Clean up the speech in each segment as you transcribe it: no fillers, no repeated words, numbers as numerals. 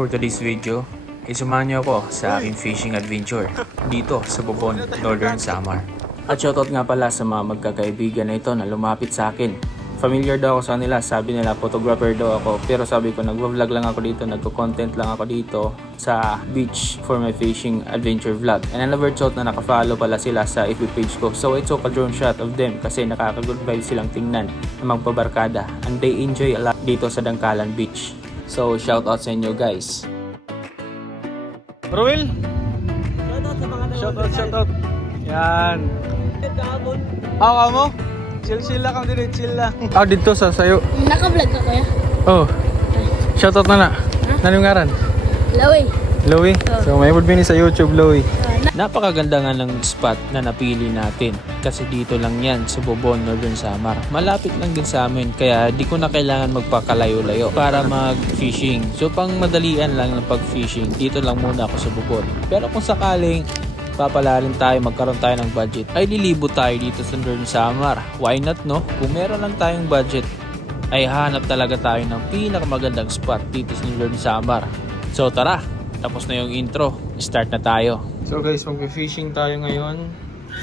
For today's video, isumahan niyo ako sa aking fishing adventure dito sa Bobon, Northern Samar. At shoutout nga pala sa mga magkakaibigan na ito na lumapit sa akin. Familiar daw ako sa kanila, sabi nila photographer daw ako, pero sabi ko nagvo-vlog lang ako dito, nagko-content lang ako dito sa beach for my fishing adventure vlog. And I never thought na nakafollow pala sila sa FB page ko. So I took a drone shot of them kasi nakaka-good vibes silang tingnan na magpabarkada, and they enjoy a lot dito sa Dangkalan Beach. So shoutout sa inyo guys. Ruel, Shoutout sa mga nanonood. shoutout. Yan. Kahapon. Ako mo? Chill lang kang dito, chill lang. Ako dito sa sayo. Naka-vlog ka kuya? Oh. Shoutout na. Nanong ngaran? Lawi. Louie. So may would sa YouTube, Louie. Napakaganda nga ng spot na napili natin kasi dito lang yan sa Bobon, Northern Samar. Malapit lang din sa amin kaya di ko na kailangan magpakalayo-layo para mag-fishing. So pang madalian lang ng pag-fishing, dito lang muna ako sa Bobon. Pero kung sakaling papalarin tayo, magkaroon tayo ng budget, ay lilibot tayo dito sa Northern Samar. Why not, no? Kung meron lang tayong budget, ay hanap talaga tayo ng pinakamagandang spot dito sa Northern Samar. So tara, tapos na yung intro, start na tayo. So guys, mag-fishing tayo ngayon.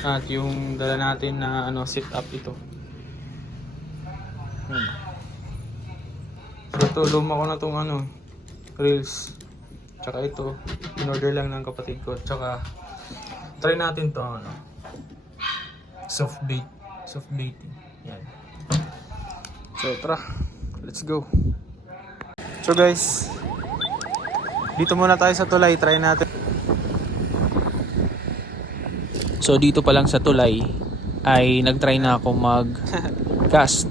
At yung dala natin na sit up ito. So ito, luma ko na tong reels. Tsaka ito, in-order lang ng kapatid ko. Tsaka try natin to soft baiting. Yan. So tara, let's go. So guys, dito muna tayo sa tulay, try natin. So dito pa lang sa tulay ay nagtry na ako mag-cast.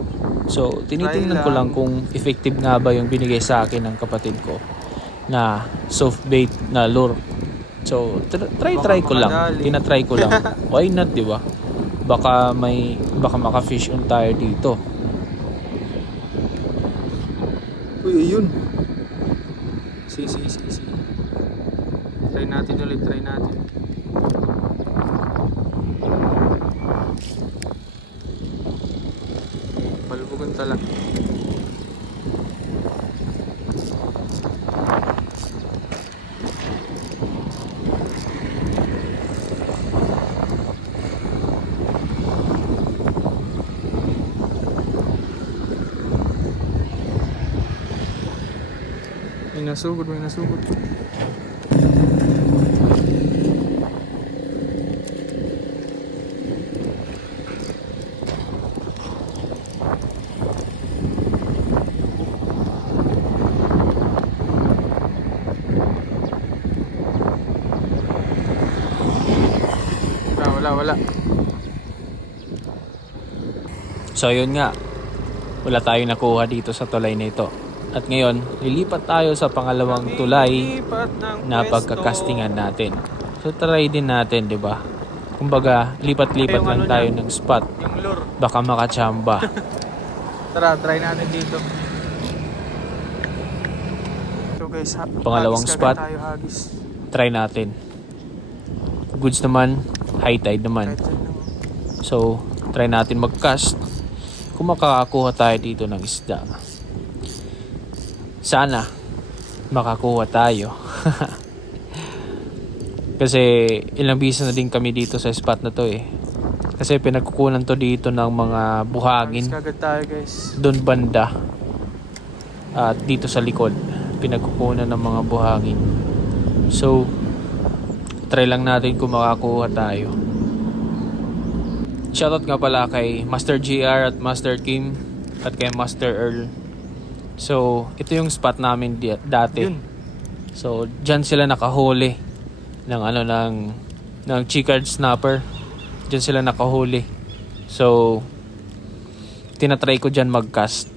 So tinitingnan ko lang kung effective nga ba yung binigay sa akin ng kapatid ko na soft bait na lure. So try ko lang. Tinatry ko lang. Why not, di ba? Baka maka-fish on tayo dito. Uy, yun. See. Try natin ulit, Palubugan tala. May nasugod. Wala. So yun nga, wala tayong nakuha dito sa tulay na ito. At ngayon, lilipat tayo sa pangalawang tulay na pagkakastingan natin. So try din natin, di ba? Kumbaga, lipat-lipat lang tayo ng spot. Yung lure. Baka makachamba. Tara, try natin dito. So guys, Pangalawang hagis spot. tayo, hagis. Try natin. Goods naman, high tide naman. So, try natin mag-cast kung makakakuha tayo dito ng isda. Sana makakuha tayo. Kasi ilang beses na din kami dito sa spot na to eh. Kasi pinagkukunan to dito ng mga buhangin Kagad tayo guys. doon banda. At dito sa likod pinagkukunan ng mga buhangin. So try lang natin kung makakuha tayo. Shoutout nga pala kay Master GR at Master Kim at kay Master Earl. So ito yung spot namin dati. Yun. So diyan sila nakahuli ng ng chicard snapper. Diyan sila nakahuli. So tinatry ko diyan mag-cast.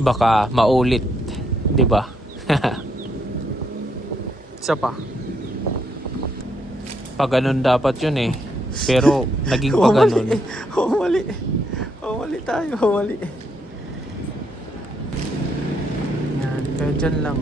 Baka maulit, 'di ba? Isa pa. Pag ganun dapat yun eh. Pero naging pag ganun. Humali tayo. Yan, kaya dyan lang.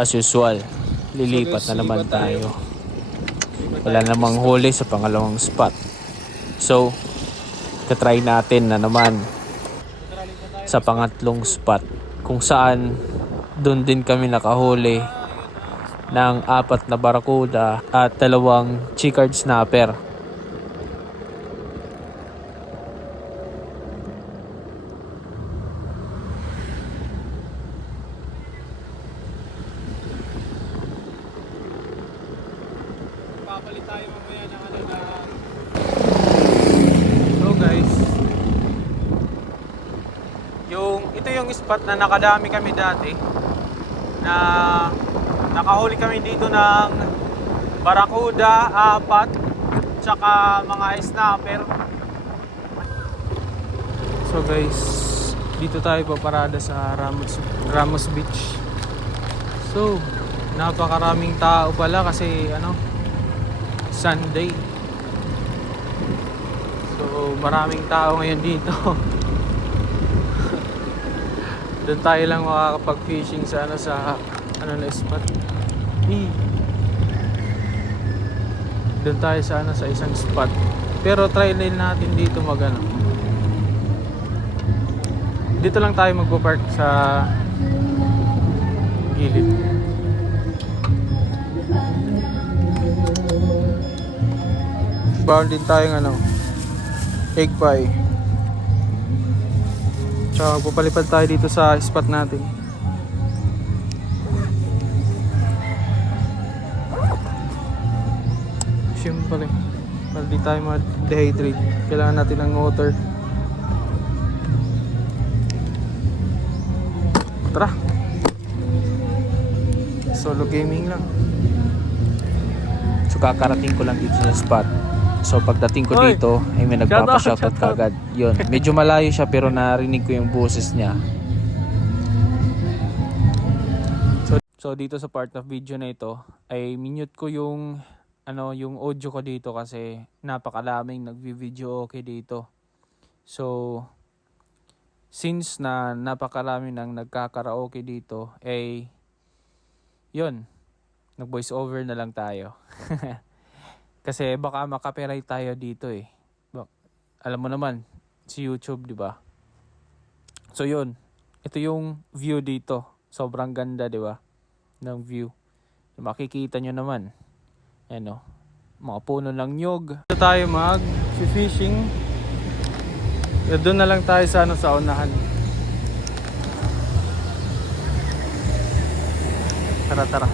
As usual, lilipat na naman tayo. Wala namang huli sa pangalawang spot. So, tatry natin na naman sa pangatlong spot kung saan doon din kami nakahuli ng 4 na barracuda at 2 chicard snapper. Papalit tayo mamaya ng ano na... So guys, ito yung spot na nakadami kami dati na nakahuli kami dito ng barracuda, 4 tsaka mga snapper. So guys, dito tayo paparada sa Ramos Beach. So, napakaraming tao pala kasi Sunday. So, maraming tao ngayon dito. Doon tayo lang makakapag-fishing sa na spot. Doon tayo sa isang spot. Pero try din natin dito dito lang tayo magpo-park sa gilid. Bound din tayong egg pie. Tsaka pupalipad tayo dito sa spot natin. Siyempre, para di tayo ma-dehydrate, kailangan natin ng water. Tara! Solo gaming lang. So kakarating ko lang dito sa spot. So pagdating ko dito ay may nagpapa-shoutout kagad. Yun, medyo malayo siya pero narinig ko yung boses niya. So dito sa part of video na ito ay minute ko yung audio ko dito kasi napakalaming nagvi-video okay dito. So since na napakarami nang nagkakaraoke dito ay yun, nag-voice over na lang tayo. Kasi baka makapiright tayo dito eh. Alam mo naman, si YouTube, di ba? So yun, ito yung view dito. Sobrang ganda, di ba? Ng view. Makikita nyo naman. Mga puno ng nyog. Dito tayo mag-fishing. Doon na lang tayo sa unahan. Tara.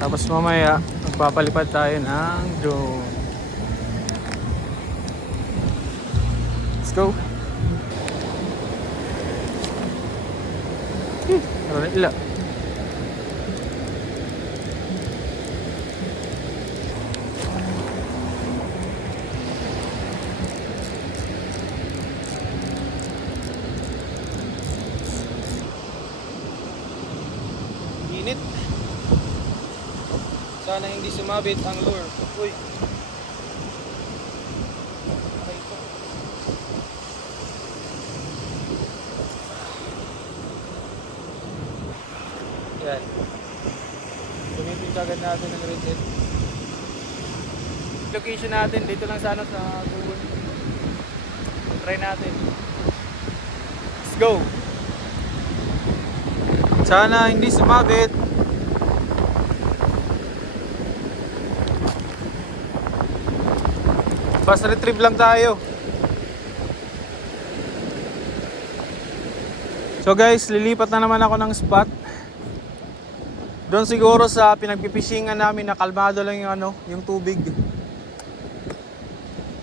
Tapos mamaya, magpapalipad tayo ng drone. Let's go! Tara na ila. Init. Sana hindi sumabit ang lure. Uy. Aray ko. Yan. Gamitin kagad natin ng reset. Location natin dito lang sana sa Google. Try natin. Let's go. Sana hindi sumabit. Basta retrieve lang tayo. So guys, lilipat na naman ako ng spot. Doon siguro sa pinagpipishingan namin na kalmado lang yung tubig.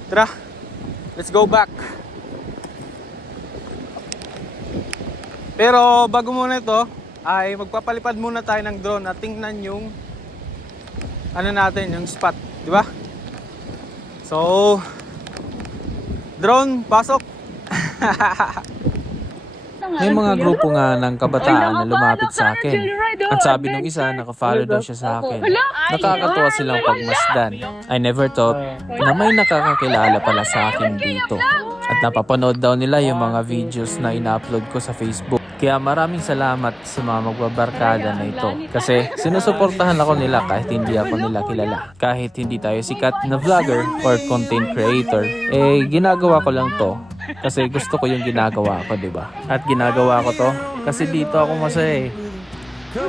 Tara, let's go back. Pero bago muna ito, ay magpapalipad muna tayo ng drone at tingnan yung yung spot, di ba? So, drone, pasok. May mga grupo nga ng kabataan na lumapit sa akin. At sabi ng isa, nakafollow daw siya sa akin. Nakakatuwa silang pagmasdan. I never thought na may nakakakilala pala sa akin dito. At napapanood daw nila yung mga videos na ina-upload ko sa Facebook. Kaya maraming salamat sa mga magbabarkada na ito. Kasi sinusuportahan ako nila kahit hindi ako nila kilala. Kahit hindi tayo sikat na vlogger or content creator, eh ginagawa ko lang to. Kasi gusto ko yung ginagawa ko, diba? At ginagawa ko to kasi dito ako masaya eh.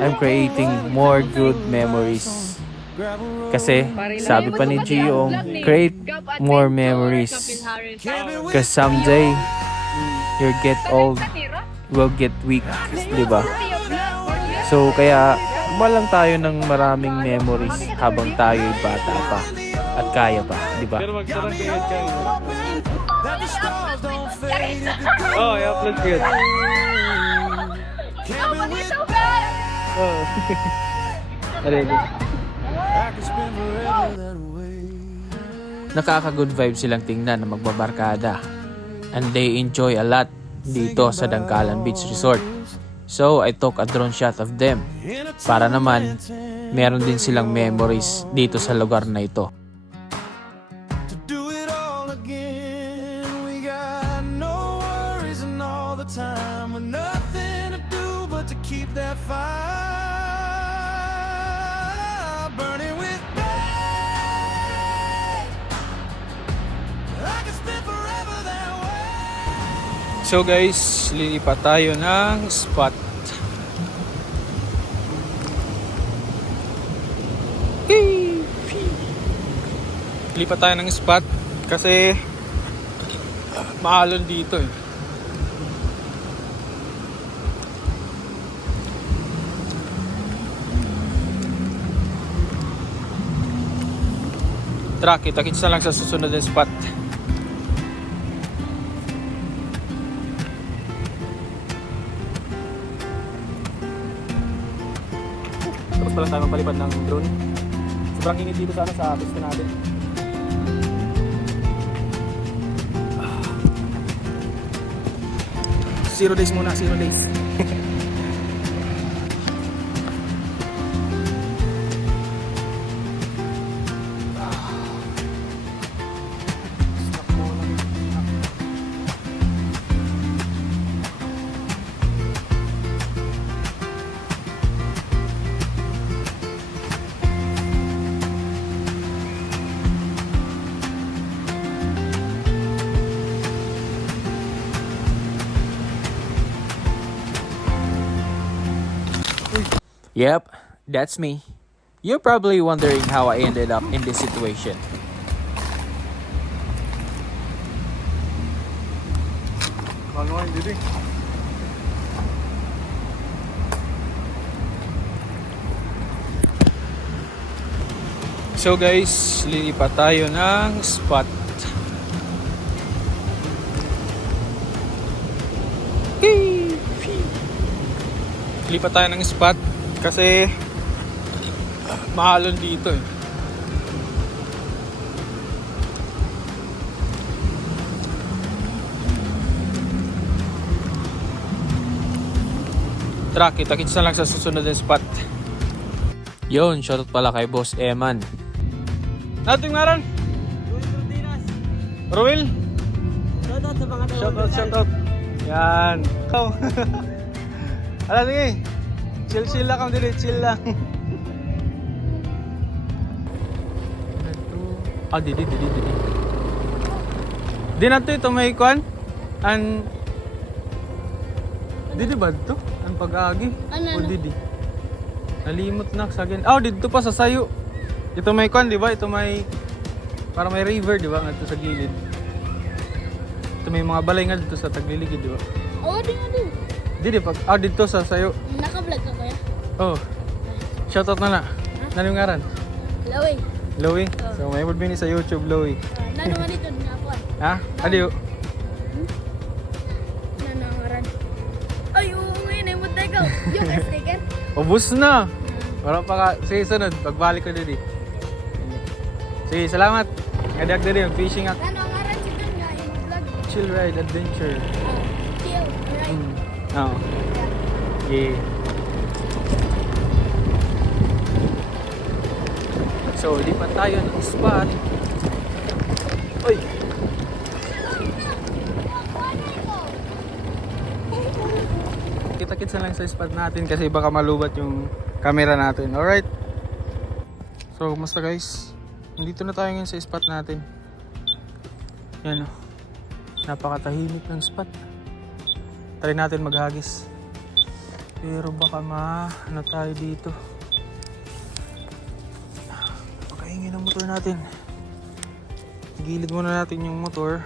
I'm creating more good memories. Kasi sabi pa ni Gio, create more memories. Because someday, you'll get old, will get weak, diba? So kaya walang tayo ng maraming memories habang tayo'y bata pa at kaya pa, diba? Pero magsarang kayo dyan. Oh, i-upload ko yun. Oh. Already. Nakaka-good vibe silang tingnan na magbabarkada. And they enjoy a lot dito sa Dangkalan Beach Resort. So, I took a drone shot of them. Para naman, meron din silang memories dito sa lugar na ito. To do it all again, we got no worries and all the time with nothing to do but to keep that fire burning with pride. I could spend forever that way. So guys, lilipat tayo ng spot. Lipat tayo ng spot kasi maalon dito eh. Tara, kita-kits na lang sa susunod na spot. Tapos pala tayo magpalipad ng drone. Sobrang init dito sa pista natin. 0 days muna, 0 days. Yep, that's me. You're probably wondering how I ended up in this situation. Ano yung dito? So guys, lilipat tayo ng spot. Lipat tayo ng spot kasi maalon dito eh. Tara, kita-kits na lang sa susunod na spot. Yun, shoutout pala kay Boss Eman. Nating ngaran? Ruel? Shoutout sa mga Shoutout. Yan. Oh. Ala, sige. Chill lang kami dili, chill lang. Ah, didi. Di na ito may kwan? Didi ba ito? Ang pag-agi? O didi? Nalimot na sa akin. Oh, dito pa sa sayo. Ito may kwan, di ba? Ito may... Para may river, di ba? Ito sa gilid. Ito may mga balay nga dito sa tagliligid, di ba? Oo, di nga din. Didi, dito sa sayo. Naka-vlog ka kuya? Oh. Shoutout na na. Ano yung ngaran? Laway. Louie. So may would sa YouTube, Louie. Nano nga dito na ako. Ha? Adiyo. Nanangaran. Ay, oo ngayon ay mutay ka. Yung sticker. Ubus na. Wala pa ka. Sige, sunod. Pagbalik ko dito. Sige, salamat. Ngadak na rin. Fishing ak. Nanangaran si Don nga yung vlog. Chill ride adventure. Chill, right? Oo. Yeah. So, lipat tayo ng spot. Uy! Kita diretso lang sa spot natin kasi baka malubat yung camera natin. Alright. So, kumusta guys? Nandito na tayo ngayon sa spot natin. Yan o. Napakatahimik ng spot. Try natin maghagis. Pero baka ano tayo dito. Pakaingin ang motor natin. Gilid muna natin yung motor.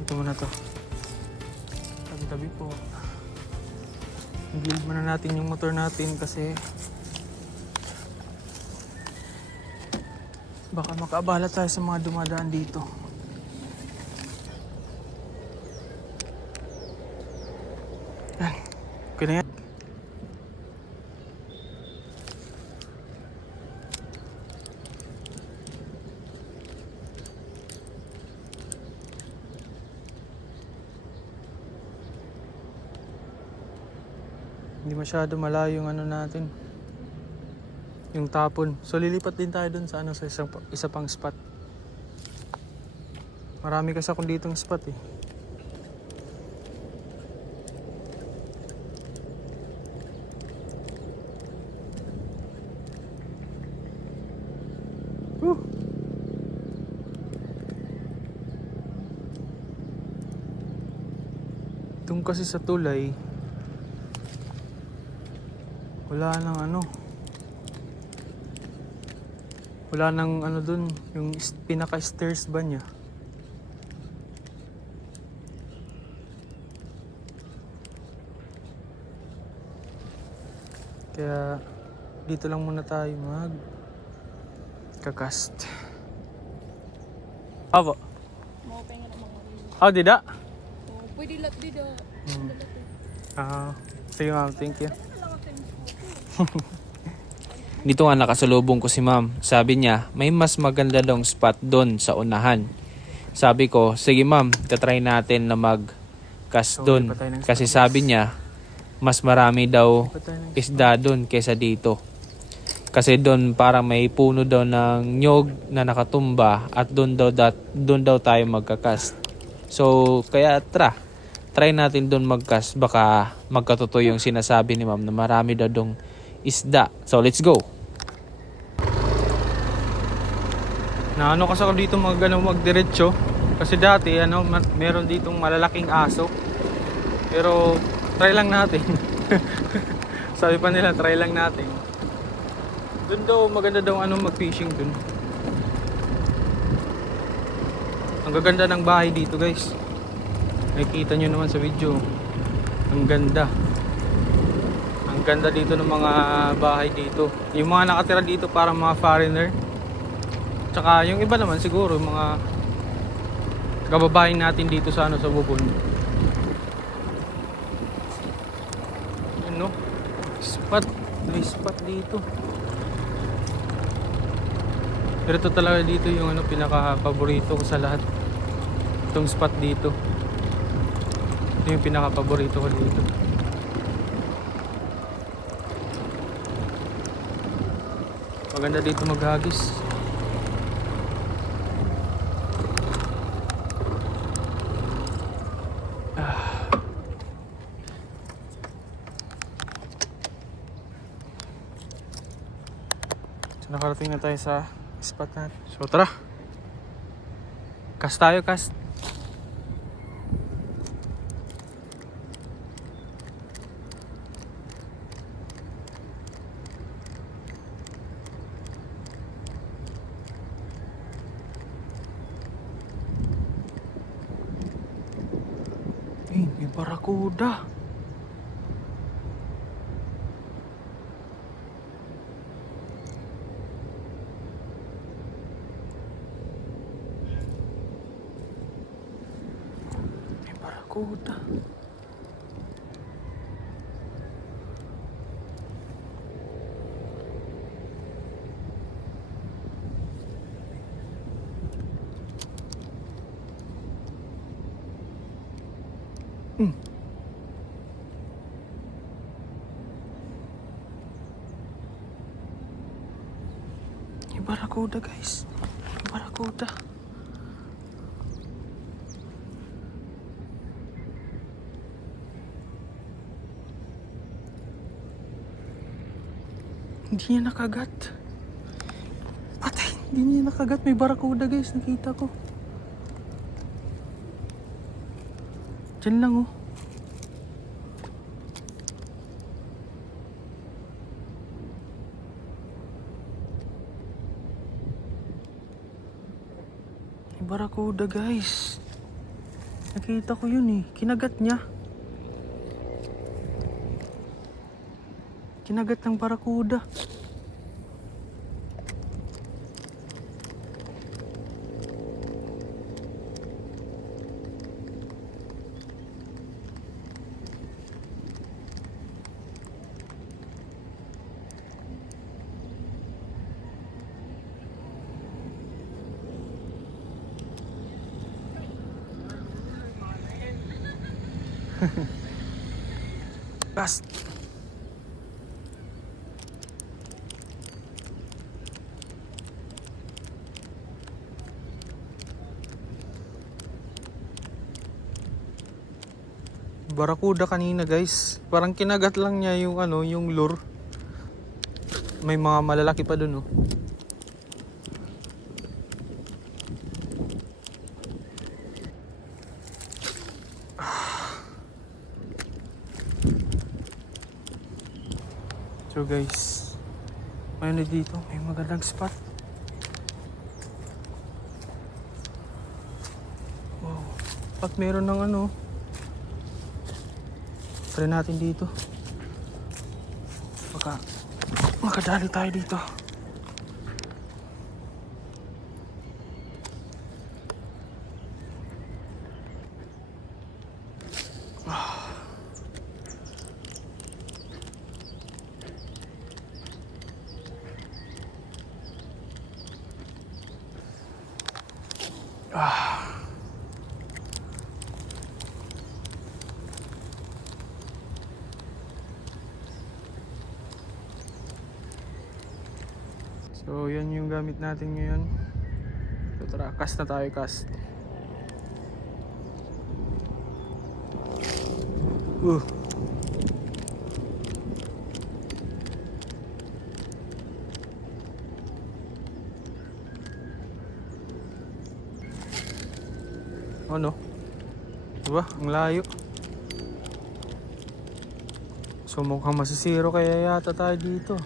Ito muna to. Tabi-tabi po. Gilid muna natin yung motor natin kasi baka makaabala tayo sa mga dumadaan dito. Yan. Okay na yan. Hindi masyado malayo yung ano natin. Yung tapon. So lilipat din tayo dun sa sa isa pang spot. Marami kasi akong ditong spot eh. Doon kasi sa tulay wala nang dun yung pinaka stairs ba niya. Kaya dito lang muna tayo kakast. Abo. Mau pengen naman ako. Oh, dida? Oh, pwede lahat dito. Sige ma'am, thank you. Dito nga nakasalubong ko si ma'am. Sabi niya, may mas maganda daw spot doon sa unahan. Sabi ko, sige ma'am, tatry natin na mag-cast doon. Kasi sabi niya, mas marami daw isda doon kaysa dito. Kasi doon parang may puno daw ng nyog na nakatumba at doon daw tayo magka-cast. So, kaya try natin doon mag-cast. Baka magkatotoo yung sinasabi ni ma'am na marami daw dong isda. So, let's go! Naano kasi ako dito magdiretso. Kasi dati, meron ditong malalaking aso. Pero, try lang natin. Sabi pa nila, try lang natin. Doon daw, maganda daw mag-fishing doon. Ang gaganda ng bahay dito guys. Nakikita nyo naman sa video. Ang ganda. Ang ganda dito ng mga bahay dito. Yung mga nakatira dito parang mga foreigner. Tsaka yung iba naman siguro mga kababayan natin dito sa sa Bubon. Ano? Spot. May spot dito. Pero ito talaga dito yung pinaka-paborito ko sa lahat. Itong spot dito. Ito yung pinaka-paborito ko dito. Maganda dito maghagis. So nakarating na tayo sa spot natin. So tara. Cast tayo, cast. May barakuda. May barakuda. Yung barakuda guys. Yung barakuda. Hindi niya nakagat. Patay, hindi niya nakagat. May barakuda guys, nakita ko. Diyan lang oh. May barakuda guys. Nakita ko yun eh. Kinagat niya. Kinagat ng barakuda. Last. Barakuda kanina guys. Parang kinagat lang niya yung ano, yung lure. May mga malalaki pa dun oh. So guys, may ano dito, may magandang spot. Wow, at meron ng ano. Try natin dito. Makadali tayo dito. So yan yung gamit natin ngayon. So tara, cast na tayo, cast. Ano? Diba? Ang layo. So mukhang masisiro kaya yata tayo dito.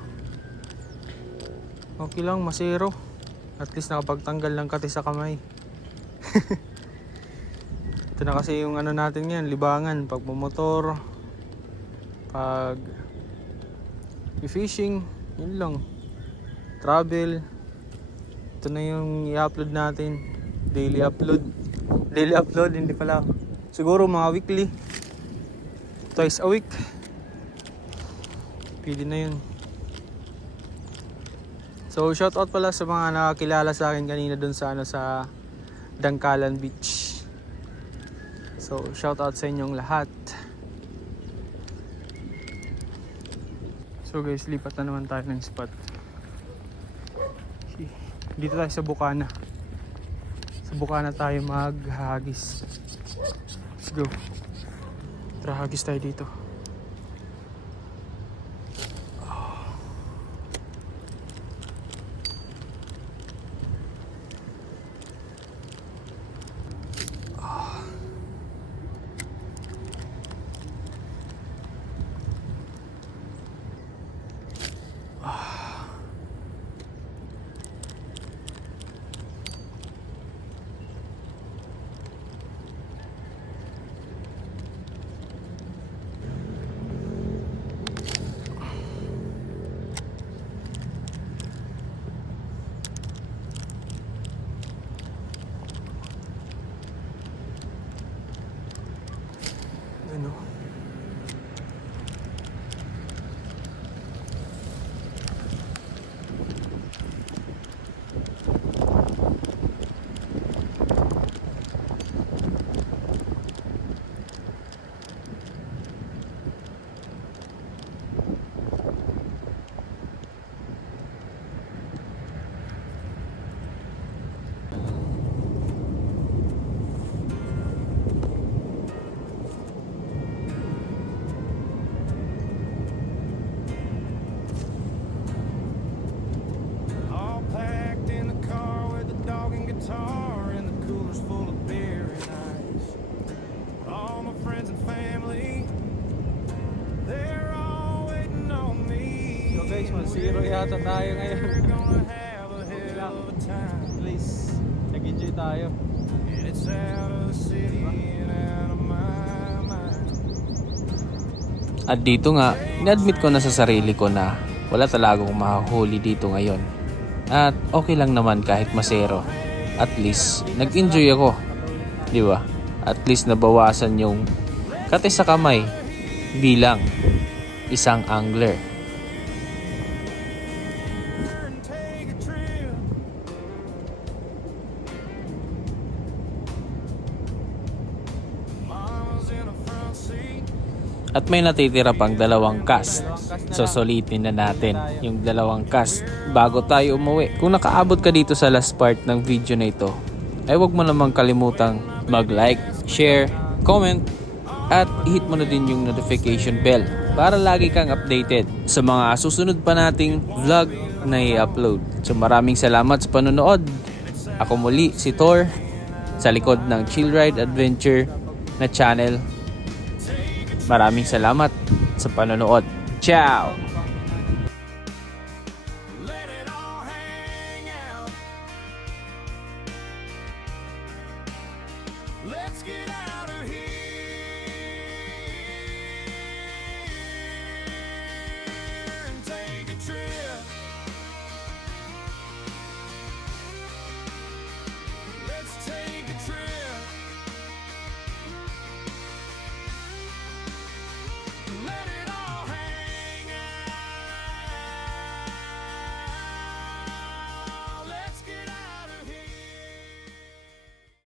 Okay lang, masiro. At least nakapagtanggal ng kati sa kamay. Ito na kasi yung ano natin yan, libangan. Pag bumotor, pag fishing, yun lang. Travel. Ito na yung i-upload natin. Daily upload. Daily upload, hindi pala. Siguro mga weekly. Twice a week. Pwede na yun. So shoutout pala sa mga nakakilala sa akin kanina dun sa ano, sa Dangkalan Beach. So shoutout sa inyong lahat. So guys, lipat na naman tayo ng spot. Dito tayo sa Bukana. Sa Bukana tayo maghahagis. Let's go. Tara, hagis tayo dito. guys, 1-0 yata tayo ngayon. Okay lang. At least, nag-enjoy tayo. It's out of the city and out of my mind. At dito nga, in-admit ko na sa sarili ko na wala talagang mahahuli dito ngayon. At okay lang naman kahit masero. At least, nag-enjoy ako. Di ba? At least nabawasan yung kate sa kamay bilang isang angler. Take a trip. Mama's in the front seat. At may natitira pang 2 cast. So sulitin na natin yung 2 cast bago tayo umuwi. Kung nakaabot ka dito sa last part ng video na ito, ay huwag mo namang kalimutang mag-like, share, comment, at hit mo na din yung notification bell para lagi kang updated sa mga susunod pa nating vlog na i-upload. So maraming salamat sa panonood. Ako muli si Thor sa likod ng Chill Ride Adventure na channel. Maraming salamat sa panonood. Ciao!